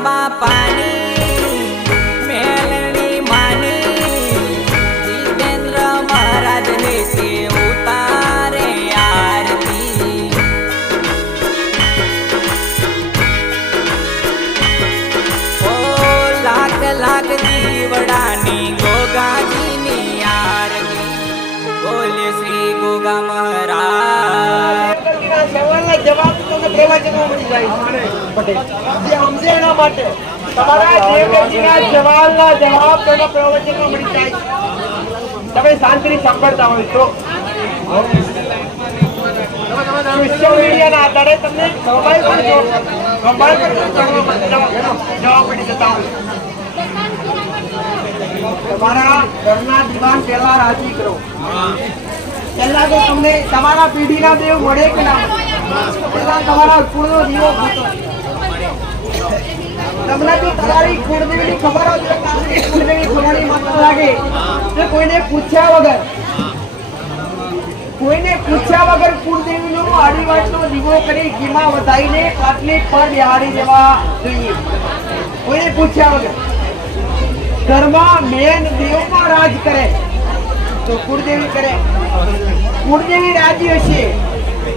બાપાની મેલણી માની જીતેન્દ્ર મહારાજ હે તે ઉતારે આરતી ઓ લાખ લાખ જીવડાની ગોગાજીની આરતી બોલે શ્રી ગોગા મહારાજ સવાલના જવાબ તમને પ્રવચનો મળી જાય પટેલ જે સમજે એના માટે તમારા દેવજીના સવાલના જવાબ તમને પ્રવચનો મળી જાય તમે શાંતિથી સાંભળતા હોય તો સોશિયલ મીડિયાના આધારે તમને મોબાઈલ પર જવાબ મળી જતા હોય તમારા ઘરના દીવાન પહેલા રાજી કરો પહેલા તો તમને તમારા પેઢીના દેવ મળે કે ના પહેલા તમારા કુળનો દીવો તમને જો તમારી કુળદેવીની ખબર હોય તો કુળદેવી ખોલાની માતા લાગે તો કોઈને પૂછ્યા વગર કુળદેવીનો આડીવાટનો દીવો કરી ઘીમાં વધાઈને પાટલી પર બિહારી દેવા જોઈએ કોઈને પૂછ્યા વગર ઘરમાં મેન દેવમાં રાજ કરે તો કુળદેવી કરે કુળદેવી રાજી હશે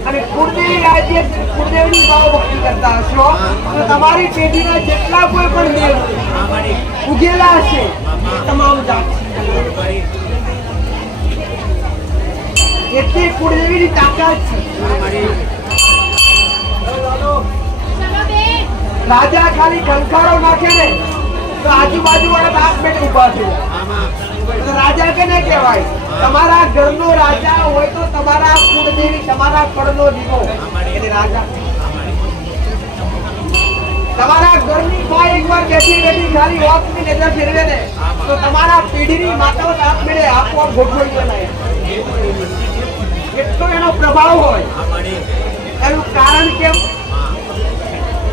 અને કુળદેવી રાજ્ય કુળદેવની ભાવ ભક્તિ કરતા હશો તો તમારી પેઢીના જેટલા કોઈ પણ દેવ ઉગેલા હશે તમામ જાત એટલી કુળદેવીની તાકાત છે રાજા ખાલી કંકારો નાખે ને તો આજુબાજુ વાળા દાંત પેટ ઉભા છે રાજા કે ને કહેવાય તમારા ઘરનો રાજા હોય તો તમારા કુળદેવી તમારા કળનો દીવો એટલે રાજા તમારા ઘરની માં એકવાર બેઠી ખાલી વોકની નજર ફેરવે ને તો તમારા પેઢીની માતાઓ દાંત મેળે આપોઆપ ગોઠવાઈ ગયેલા એટલો એનો પ્રભાવ હોય એનું કારણ કેમ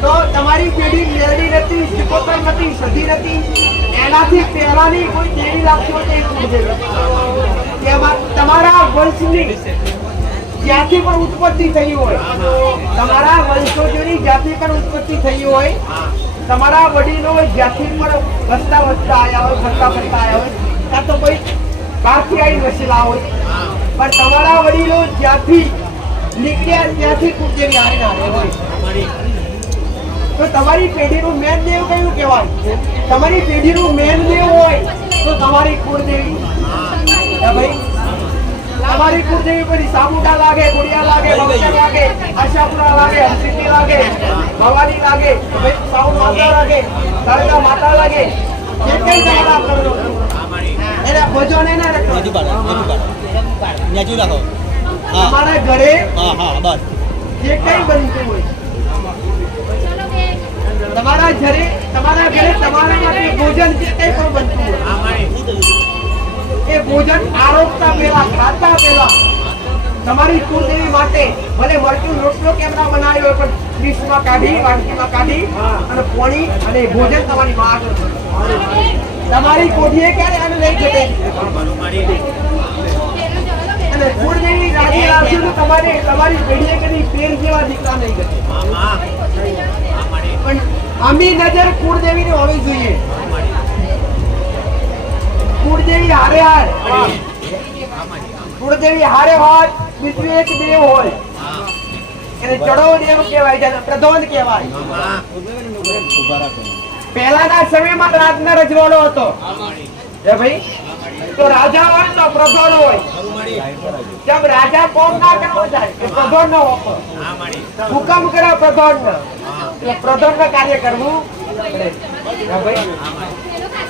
તો તમારી પેઢી મેળવી નથી સિકોતર નથી સધી નથી એનાથી પહેલાની કોઈ દેવી લાગતી હોય તમારા વંશની જ્યાંથી પણ ઉત્પત્તિ થઈ હોય તમારા વંશોની જ્યાંથી પણ ઉત્પત્તિ થઈ હોય તમારા વડીલો જ્યાંથી પણ વસતા આવ્યા હોય ફરતા આવ્યા હોય કાં તો કોઈ બહારથી આવી વસેલા હોય પણ તમારા વડીલો જ્યાંથી નીકળ્યા ત્યાંથી કુળદેવી આવીને હોય તો તમારી પેઢીનું મેન દેવ કયું કહેવાય તમારી પેઢીનું મેન દેવ હોય તો તમારી કુળદેવી ભાઈ તમારી કુળદેવી પછી સાબુટા લાગે ખોડિયા લાગે બગસા લાગે આશાપુરા લાગે હંસિની લાગે ભવાની લાગે સાઉ માતા લાગે તારકા માતા લાગે જે કઈ તમારા કરો એને ભોજન એને તમારા ઘરે જે કઈ બનતું હોય તમારા ઘરે તમારા માટે ભોજન જે કઈ પણ બનતું હોય એ ભોજન આરોગતા પહેલા ખાતા પહેલા તમારી કુળદેવી માટે ભલે મરચું રોટલો કેમ ના બનાવ્યો હોય પણ ડીશમાં કાઢી વાટકીમાં કાઢી અને પોણી અને ભોજન તમારી માં તમારી કોઠીએ ક્યારે આને લઈ જશે અને કુળદેવી રાજી રાખજો તો તમારી પેઢીએ કદી પેર જેવા દીકરા નહીં કરે પણ આમી નજર કુળદેવીની હોવી જોઈએ કુળદેવી હારે હાથ બીજું એક દેવ હોય એને ચડો દેવ કહેવાય છે પ્રધોન કહેવાય પહેલાના સમયમાં રાજના રજવાડો હતો ભાઈ તો રાજા હોય તો પ્રધોન હોય જબ રાજા કોમ ના કરવો જાય એ પ્રધોન નો હુકમ કરે પ્રધોન એટલે પ્રધોન નું કાર્ય કરવું ભાઈ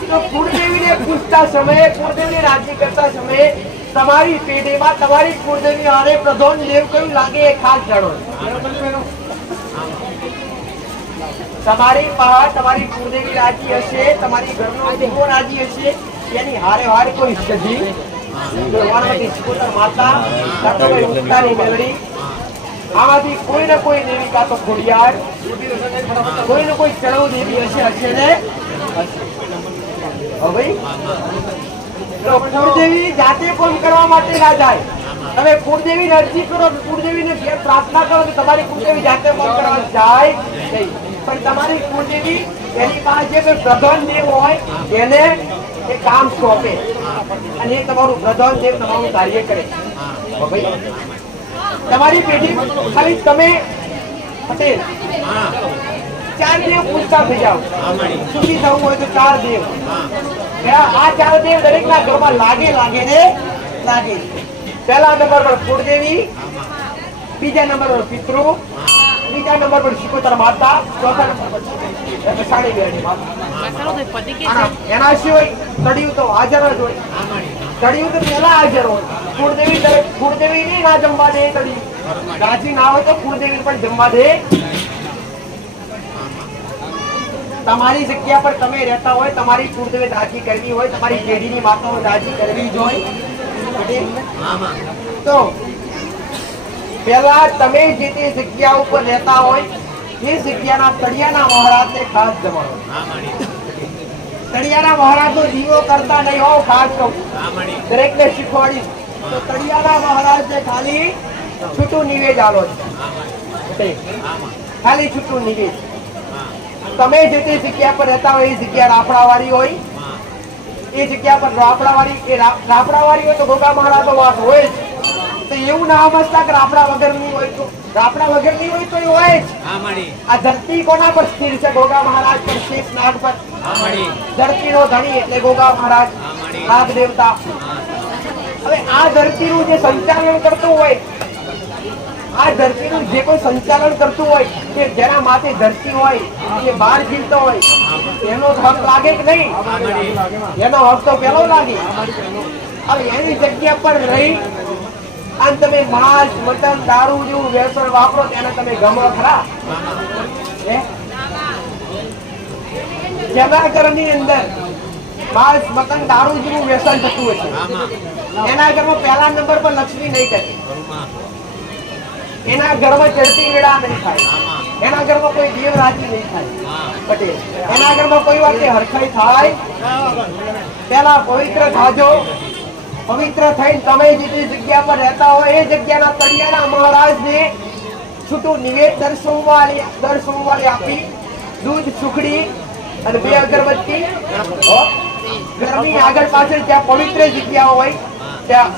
તો કુળદેવીને પૂછતા સમયે કુળદેવીને રાજી કરતા સમયે તમારી પેઢીમાં તમારી કુળદેવી હારે પ્રધાન દેવ કયું લાગે એ ખાસ જાણો તમારી પાસે તમારી કુળદેવી રાજી હશે તમારી ઘરનો દેવો રાજી હશે એની હારે હારે કોઈ સજી ભગવાનની સિકોતર માતા કાં તો કોઈ ઉત્તારી મેલડી આમાંથી કોઈ ને કોઈ દેવી કાં તો ખોડિયાર કોઈ ને કોઈ ચડવ દેવી હશે ને કુળદેવી જાતે કોમ કરવા માટે ના જાય તમે કુળદેવી અરજી કરો કુળદેવીને પ્રાર્થના કરો તો તમારી કુળદેવી જાતે કોમ કરવા જાય નહીં પણ તમારી કુળદેવી એની પાસે જે કોઈ પ્રધાન દેવ હોય એને એ કામ સોંપે અને એ તમારું પ્રધાન દેવ તમારું કાર્ય કરે. ભાઈ તમારી પેઢી ખાલી તમે પટેલ 4 દેવ પૂછતા થઈ જાઓ. સુખી થવું હોય તો 4 દેવ. આ 4 દેવ દરેકના ઘરમાં લાગે ને લાગે. પહેલા નંબર પર કુળદેવી, બીજા નંબર પર પિતૃ, ત્રીજા નંબર પર શિકોતર માતા, ચોથા નંબર પર અષાઢી બેની માતા. એના સિવાય તળિયું તો હાજર જ હોય. તળિયું તો પહેલા હાજર હોય. કુળદેવી ની ના જમવા દે તળિયું. રાજી ના હોય તો કુળદેવી પણ જમવા દે. તમારી જગ્યા પર તમે રહેતા હોય, તમારી કુળદેવી રાજી કરવી હોય, તમારી પેઢીની માતાઓ રાજી કરવી જોઈએ તો પેલા તમે જે તે જગ્યા ઉપર રહેતા હોય એ જગ્યાના તળિયાના મહારાજને ખાસ જમાડો. તળિયાના મહારાજનો દીવો કરતા નહીં હોવ, ખાસ કહું દરેકને શીખવાડી. તો તળિયાના મહારાજને ખાલી છૂટું નિવેદ આલો છે, ખાલી છૂટું નિવેદ. તમે જે તે જગ્યા પર રહેતા હોય એ જગ્યા રાફડાવાળી હોય, એ જગ્યા પર રાફડાવાળી હોય તો ગોગા મહારાજનો વાસ હોય જ. તો એવું ના સમજતા કે રાફડા વગરની હોય તો રાફડા વગરની હોય તો એ હોય જ. આ ધરતી કોના પર સ્થિર છે? ગોગા મહારાજ પર, શેષ નાગ પર. ધરતીનો ધણી એટલે ગોગા મહારાજ, નાગ દેવતા. હવે આ ધરતીનું જે સંચાલન કરતું હોય, આ ધરતીનું જે કોઈ સંચાલન કરતું હોય કે જેના માથે ધરતી હોય એ બહાર જીવતો હોય એનો હક લાગે કે નહીં? એનો હક તો પેલો લાગે. હવે એની જગ્યા પર રહી અને તમે માંસ, મટન, દારૂ જેવું વ્યસન વાપરો તેને તમે ગમો ખરા? જેના ઘરની અંદર માંસ, મટન, દારૂ જેવું વ્યસન થતું હોય છે એના ઘરમાં પહેલા નંબર પર લક્ષ્મી નહીં થતી. એના ઘરમાં ચડતી વેળા નહીં થાય. એના ઘરમાં કોઈ દેવ રાજી નહીં થાય. પટેલ એના ઘરમાં કોઈ વાતે હરખાઈ થાય. પેલા પવિત્ર થાજો. પવિત્ર થઈને તમે જે જગ્યા પર રહેતા હોય એ જગ્યાના તળિયાના મહારાજને છૂટું નિવેદ દર સોમવારે આપી દૂધ, સુખડી અને 2 અગરબત્તી ઘરની આગળ પાછળ જ્યાં પવિત્ર જગ્યા હોય ત્યાં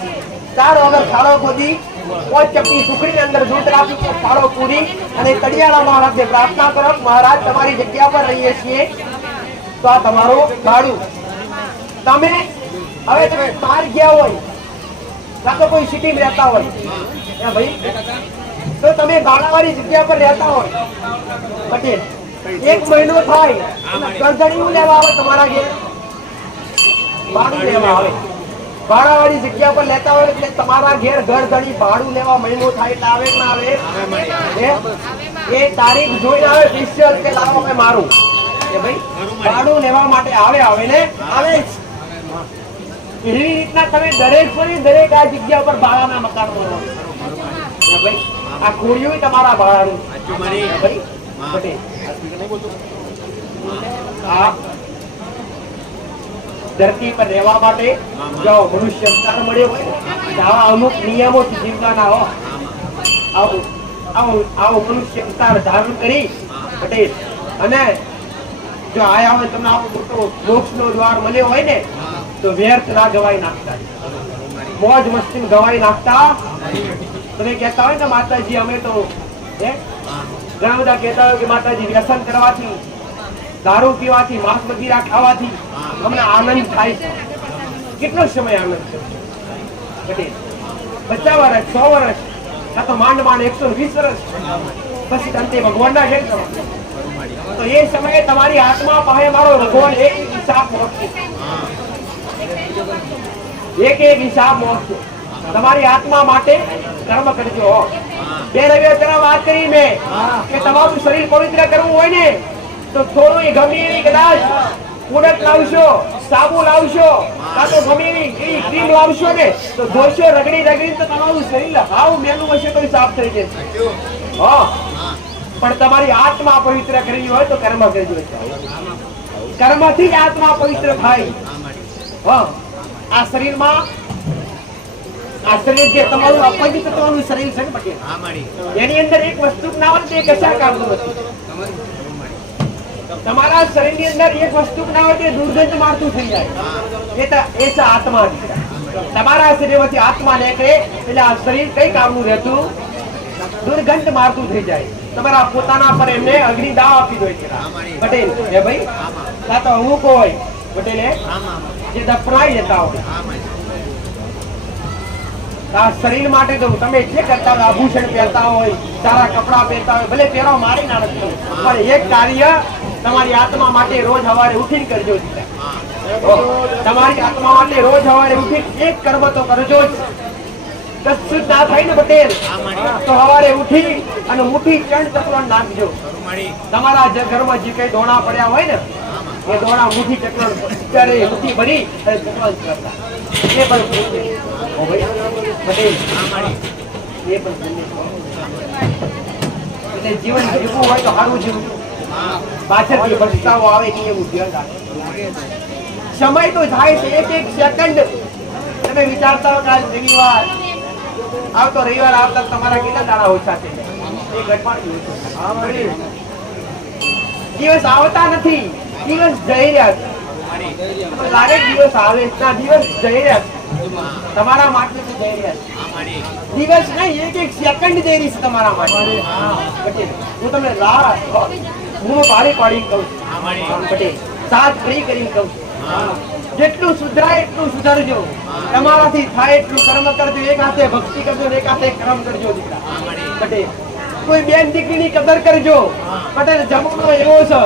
4 વગર થાળો ખોદી 5 ચપટી સુખડી અંદર દૂધ રાખી થાળો પૂરી અને તળિયાના મહારાજને પ્રાર્થના કરો, મહારાજ તમારી જગ્યા પર રહીએ છીએ તો આ તમારું ભાડું. તમે હવે તમે બહાર ગયા હોય કાં તો કોઈ સિટીમાં રહેતા હોય ભાઈ તો તમે ભાડાવાળી જગ્યા પર રહેતા હોય પટેલ 1 મહિનો થાય ગરદણીયું લેવા આવે તમારા ઘેર, ભાડું લેવા આવે. ભાડાવાળી જગ્યા પર લેતા હોય એટલે તમારા ઘેર ગરદણી ભાડું લેવા મહિનો થાય એટલે આવે ના આવે? એ તારીખ જોઈને આવે સ્પેશિયલ કે લાવો કે મારું કે ભાઈ ભાડું લેવા માટે આવે ને આવે જ. એવી રીતના તમે દરેક આ જગ્યા પર ભાડાના મકાન બનાવો ભાઈ. આ ખોડિયું તમારા ભાડાનું ધરતી પર રહેવા માટે જો મનુષ્ય અવતાર મળ્યો હોય આવા અમુક નિયમોથી જીવવાના હો. આવો મનુષ્ય અવતાર ધારણ કરી પટેલ અને જો આયા હોય તમને આવો મોટો મોક્ષનો દ્વાર મળ્યો હોય ને તો વ્યર્થ ના ગવાઈ નાખતા, મોજ મસ્તી ગવાઈ નાખતા. તમે કહેતા હોય ને માતાજી અમે તો ઘણા બધા કહેતા હોય કે માતાજી વ્યસન કરવાથી, દારૂ પીવાથી, માંસ મદિરા ખાવાથી અમને આનંદ થાય છે. કેટલો સમય આનંદ છે? 50 વર્ષ, 100 વર્ષ, કાં તો માંડ 120 વર્ષ, પછી અંતે ભગવાનના ઘેર જવાનું. તો એ સમયે તમારી આત્મા પાસે મારો ભગવાન એક હિસાબ મોકશે, એક હિસાબ મોકશે. તમારી આત્મા માટે કર્મ કરજો. 2 રવિવાર પહેલા વાત કરી મેં કે તમારું શરીર પવિત્ર કરવું હોય ને તો થોડું ગમે એવી કદાચ ઉડક લાવશો, સાબુ લાવશો, કાં તો ગમે એવી ક્રીમ લાવશો ને તો ધોશો, રગડી તો તમારું શરીર હાવ મેલું હશે તો સાફ થઈ જશે. પણ તમારી આત્મા પવિત્ર કરવી હોય તો કર્મ કરજો. કર્મથી જ આત્મા પવિત્ર થાય. આ શરીરમાં આ શરીર જે તમારું અપવિત્રતાનું શરીર છે ને પટેલ એની અંદર એક વસ્તુ ના હોય તો એ કશા કામનું નથી. તમારા શરીરની અંદર એક વસ્તુ ના હોય તે દુર્ગંધ મારતું થઈ જાય. એ છે આત્મા. તમારા શરીરમાંથી આત્મા નીકળે એટલે આ શરીર કઈ કામનું રહેતું? દુર્ગંધ મારતું થઈ જાય. તમારા પોતાના પર એમને અગ્નિ દાવ આપી દો પટેલ હે ભાઈ, કાં તો અમુક હોય પટેલે જે દફનાઈ જતા હોય. આ શરીર માટે તો તમે એટલે કરતા હોય, આભૂષણ પહેરતા હોય, સારા કપડા પહેરતા હોય, ભલે પહેરો મારી ના નથી, પણ એક કાર્ય તમારી આત્મા માટે રોજ સવારે ઉઠીને કરજો. તમારી આત્મા માટે રોજ સવારે ઉઠી એક કર્મ તો કરજો જ. કશું ના થાય ને પટેલ તો સવારે ઉઠી અને મુઠ્ઠી ચણ ચકલણ નાખજો. તમારા જે ઘરમાં જે કઈ દોણા પડ્યા હોય ને એ દોણા મુઠ્ઠી ચકલણ ત્યારે મુઠ્ઠી ભરી અને ચકલણ કરતા એ પણ પટેલ એ પણ એટલે જીવન જીવવું હોય તો સારું જીવવું, પાછળથી પસ્તાવો આવે કે એવું ધ્યાન રાખો. સમય તો જાય છે, એક એક સેકન્ડ તમે વિચારતા હો કે આજ રવિવાર આવતો, રવિવાર આવતા તમારા કેટલા દાડા ઓછા છે? એક અઠવાડિયું. દિવસ આવતા નથી, દિવસ જઈ રહ્યા છે. લાગે દિવસ આવે ના, દિવસ જઈ રહ્યા છે તમારા માટે. જઈ રહ્યા છે દિવસ નહીં, એક એક સેકન્ડ જઈ રહી છે તમારા માટે. હું તમને હું પાડી પાડી કહું છું પટેલ, સાત ફ્રી કરીને કહું છું. જેટલું સુધરાય એટલું સુધરજો, તમારાથી થાય એટલું કર્મ કરજો. એક હાથે ભક્તિ કરજો, એક હાથે કર્મ કરજો દીકરા પટેલ. કોઈ બેન દીકરીની કદર કરજો પટેલ. જમાનો એવો છે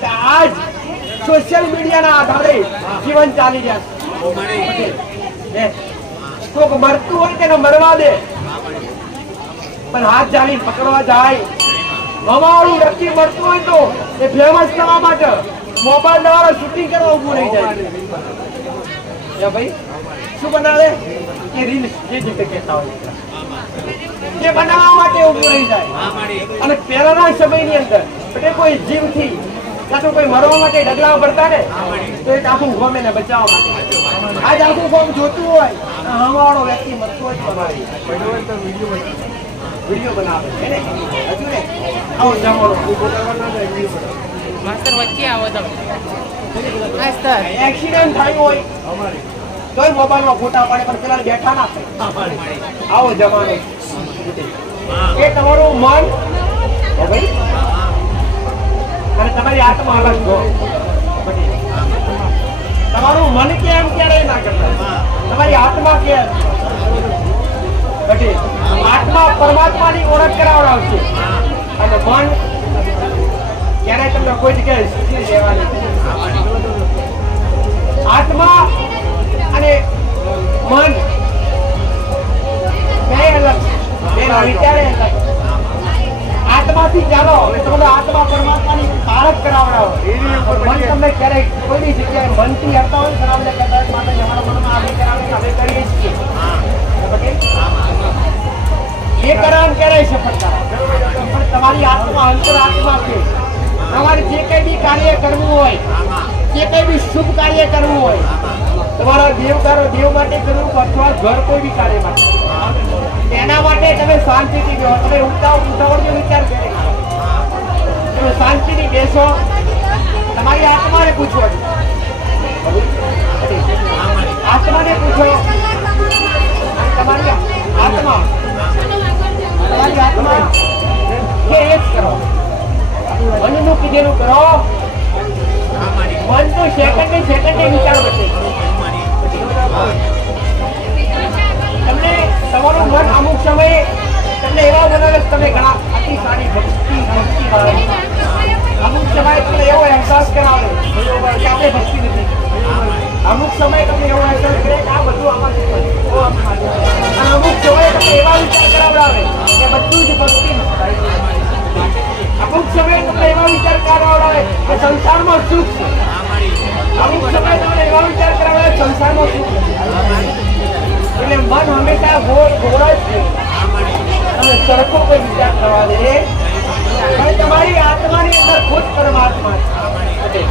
કે આજ સોશિયલ મીડિયાના આધારે જીવન ચાલી રહ્યા છે. કોક મરતું હોય તેને મરવા દે, પણ હાથ ચાલીને પકડવા જાય. અમારું વ્યક્તિ મળતું હોય તો એ ફેમસ થવા માટે મોબાઈલ દ્વારા શૂટિંગ કરવા ઉભું રહી જાય. ભાઈ શું બનાવે એ રીલ જે રીતે કહેતા હોય એ બનાવવા માટે ઉભું રહી જાય. અને પહેલાના સમયની અંદર એટલે કોઈ જીવથી કાં તો કોઈ મરવા માટે ડગલા પડતા ને તો એક આખું ગોમ એને બચાવવા માટે. આજ આખું ગોમ જોતું હોય હવાળો વ્યક્તિ મરતો જ બનાવી વિડીયો બનાવે છે ને. હજુ ને આવો જમાનો માસ્ટર વચ્ચે આવો તમે. એક્સિડન્ટ થયું હોય તોય મોબાઈલમાં ફોટા પાડે, પણ પેલા બેઠા ના થાય. આવો જમાનો એ તમારું મન ભાઈ અને તમારી આત્મા અલગ છો. તમારું મન કેમ ક્યારેય ના કરતા, તમારી આત્મા કેમ પટેલ. આત્મા પરમાત્માની ઓળખ કરાવડાવશે અને મન ક્યારેય તમને કોઈ જગ્યાએ શીખી દેવાની. આત્મા અને મન બે અલગ છે, બે વિચારે અલગ. આત્માથી ચાલો તમને આત્મા પરમાત્માની પારખ કરાવડાવો. મન તમને ક્યારેય કોઈ જગ્યાએ મનથી હરતા હોય કરાવડે કદાચ માટે તમારા મનમાં આ કરાવે અમે કરીએ છીએ એ કરાવ ક્યારેય સફળતા. પણ તમારી આત્મા અંતર આત્મા છે. તમારે જે કઈ બી કાર્ય કરવું હોય, જે કઈ બી શુભ કાર્ય કરવું હોય, તમારા દેવ માટે કરવું અથવા ઘર કોઈ બી કાર્ય માટે, એના માટે તમે શાંતિથી બેસો. તમે ઉતાવળનો વિચાર કરે તમે શાંતિથી બેસો. તમારી આત્માને પૂછો, આત્માને પૂછો. તમારી આત્મા કે એક કરો, મનનું કીધેલું કરો. મનનું સેકન્ડે વિચાર બચે. તમને તમારું મન અમુક સમયે તમને એવા બનાવે તમે ઘણા અતિ સારી ભક્તિ અમુક સમયે તમને એવો અહેસાસ કરાવે કે આપણે ભક્તિ નથી. અમુક સમયે તમને એવો અહેસાસ કરે કે આ બધું આમાંથી અને અમુક સમયે તમને એવા વિચાર કરાવડાવે કે બધું જ ભક્તિ નથી. અમુક સમયે તમને એવા વિચાર કરાવડાવે કે સંસારમાં સુખ છે. અમુક સમયે તમને એવા વિચાર કરાવડાવે સંસારમાં સુખ નથી. એટલે મન હંમેશા ગોળ જ છે અને સરખો કોઈ વિચાર કરવા દે. અને તમારી આત્માની અંદર ખુદ પરમાત્મા છે.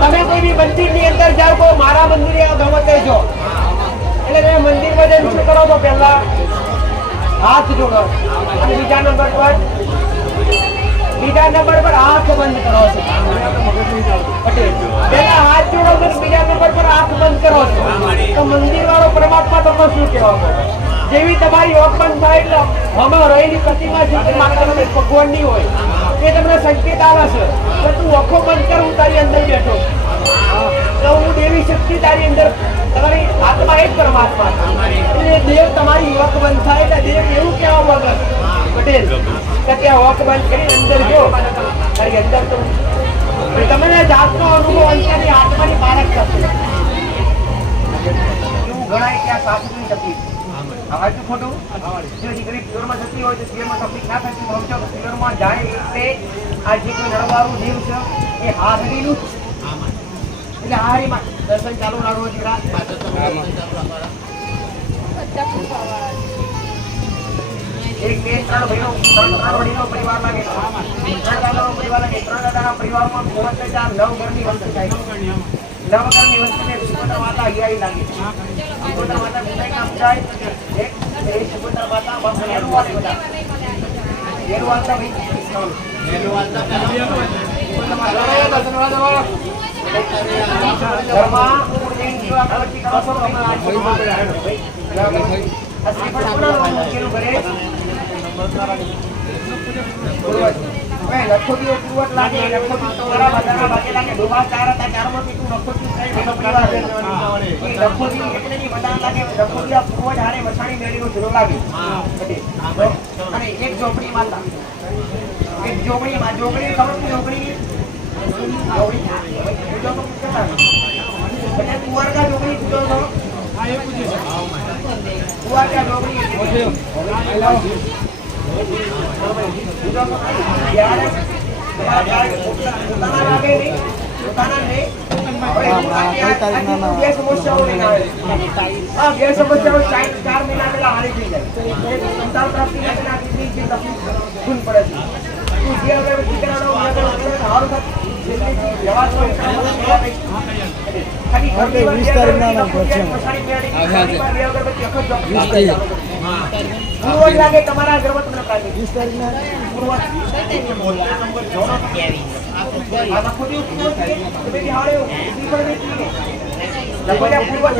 તમે કોઈ બી મંદિરની અંદર જાઓ તો મારા મંદિરે ગમતે જો એટલે તમે મંદિરમાં જઈને શું કરો તો પહેલા હાથ જોડો અને બીજા નંબર પર બીજા નંબર પર આંખ બંધ કરો છો પટેલ પહેલા હાથ જોડો છો ને બીજા નંબર પર આંખ બંધ કરો છો તો મંદિર વાળો પરમાત્મા તમને શું કહેવા માંગે? જેવી તમારી આંખ બંધ થાય એટલે હમણાં રહેલી પ્રતિમા છે કે માતા ભગવાનની હોય એ તમને સંકેત આવે છે કે તું આંખો બંધ કર, હું તારી અંદર બેઠો તો હું દેવી શક્તિ તારી અંદર, તમારી આત્મા એક પરમાત્મા એટલે દેવ તમારી આંખ બંધ થાય એટલે દેવ એવું કહેવા માંગે પટેલ કે ત્યાં આંખ બંધ કરી અંદર જો તારી અંદર તો તમને જાતનો અનુભવ અંતરની આત્માની પારખ થશે. એવું ગણાય કે આ સાસુની તકલીફ હાજુ ખોટું જો દીકરી પ્યોરમાં જતી હોય તો પ્યોરમાં તકલીફ ના થતી સમજો તો પ્યોરમાં જાય એટલે આ જે કોઈ નડવાળું જીવ છે એ હાથડીનું એટલે હારીમાં દર્શન ચાલુ રાખો દીકરા. એક બે ત્રણ ભાઈનો ત્રણ પરિવાર લાગે, ત્રણ દાદાનો પરિવાર લાગે, ત્રણ દાદાના પરિવારમાં 9 ઘરની વસ્તુ થાય, 9 ઘરની વસ્તુને સુગંધા માતા હૈયાઈ લાગે. સુગંધા માતા ગુનાઈ નામ જાય એક સુગંધા માતા બસ નેરુવાલ બધા નેરુવાલ તા ભાઈ નેરુવાલ તા સુગંધા માતા ઘરમાં પૂર્ણ સેવા કરતી કરો છો તમે આ શ્રીફળ કોના મૂકેલું ઘરે લખોટીઓ પૂર્વક લાગે, લખોટી તમારા બધાના ભાગે લાગે, ડોબા 4 હતા 4 માંથી તું લખોટી કઈ પરિવાર લખોટી એટલેની બધાને લાગે, લખોટી આ પૂર્વજ હારે મસાણી મેળીનો જુરો લાગે અને એક ઝોપડી માતા, એક ઝોપડીમાં ઝોપડી ખબર કે ઝોપડી એટલે કુંવરકા ઝોપડી પૂજો છો કુંવરકા ઝોપડી પૂર્વજ લાગે તમારા ઘરમાં તમને પ્રાપ્ત 20 તારીખના પૂર્વજ આ લખોટી પૂર્વજ કે બેટી હારે શ્રીફળ બેટી લખોટી પૂર્વજ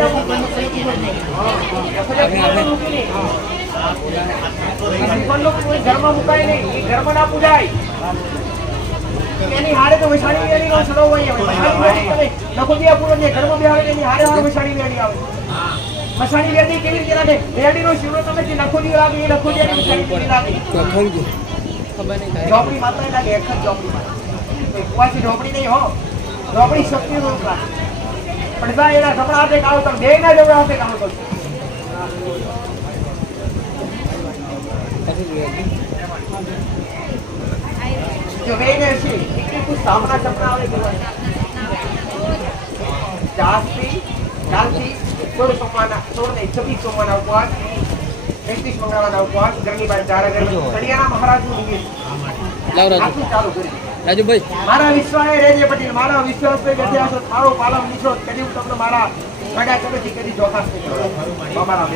શ્રીફળનો ઘરમાં મુકાય નહીં, એ ઘરમાં ના પૂજાય એની હારે તો વિશાળી વેણી નો સડો હોય લખોટી પૂર્વજ ઘરમાં બેહાડે એની હારે હારે વિશાળી વેણી આવે. મસાણી વેડી કેવી રીતે લાગે? વેડીનો શિવરો તમે જે નખોડી લાગે એ નખોડી ની મસાણી કેવી લાગે? ખબર નહીં, ઝોપડી માતા લાગે, એક જ ઝોપડી માતા, કોઈ ઝોપડી નહીં હો, ઝોપડી શક્તિ નો લાગે પડદા એના કપડા હાથે કાળો કર બે ના જવડા હાથે કાળો કર જો વેને છે એટલે તું સામના સપના આવે કે જાસ્તી જાસ્તી 16 સોમવારના 26 સોમવારના ઉપવાસ, 31 મંગળવારના ઉપવાસ, ઘરની બહાર 4 કડિયાના મહારાજનું નિવેદ ચાલુ કરી રાજુભાઈ. મારા વિશ્વાસે રેજે પટેલ, મારા વિશ્વાસ પે બેઠ્યા છો, થારો પાલમ નીચો કદી તમને મારા ગડા કદી કદી જોખાસ નહીં કરો મારા